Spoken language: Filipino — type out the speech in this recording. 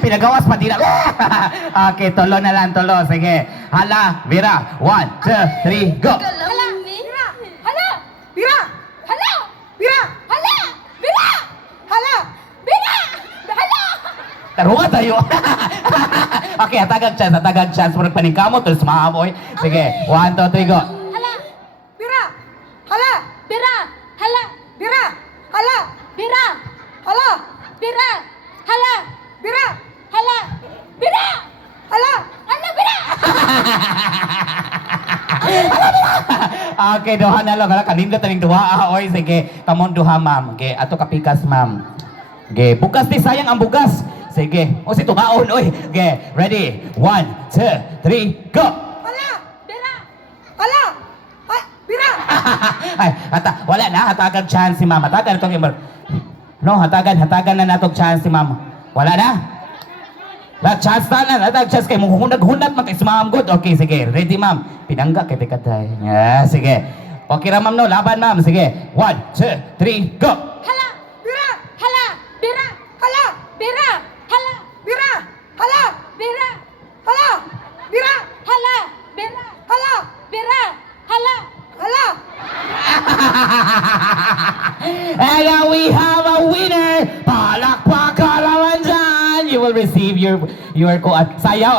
Pinagawas pa din ako. Okay, tulo na lang, tulo. Sige. Hala, Vera. 1, 2, 3, go. Hala! Bira! Hala! Bira! Hala! Bira! Hala! Bira! Hala! Bira! Hala! Karuha tayo. Okay, hatagag chance. Murag paningkamot, terus maamoy. Sige, 1, 2, 3, go. Hala! Bira! Hala! Bira! Hala! Bira! Hala! Bira! Hala! Bira! Hala! Bira! Hala! Bira! Hala! Hala! Bira! Okay, duha na lang. Kanindot taning duha. Oy, sige. Kamon duha, ma'am. Okay, ato kapikas, ma'am. Okay, bukas di sayang ang bugas. Sige. O si tumaon, oy. Okay, ready. 1, 2, 3, go. Hala! Bira! Hala! Bira! Ay, wala na. Hatagan chance si ma'am. Hatagan itong imor. No, hatagan na natong chance si ma'am. Wala na. La chance na. Hatag chance kay mo hunag-hunat man kay si ma'am good. Okay, sige. Ready, ma'am. Pinangga kay tikatay. Yeah, sige. Okay ra, ma'am, no. Laban, ma'am. Sige. 1, 2, 3, go. Hala! Bira! Hala! Bira! Hala! Bira! Hala! Bira! Hala! Bira! Hala! Bira! Hala! Bira! Hala! Bira! Hala! Hala! And now we have a winner. Palakpakan naman dyan. You will receive your sayaw.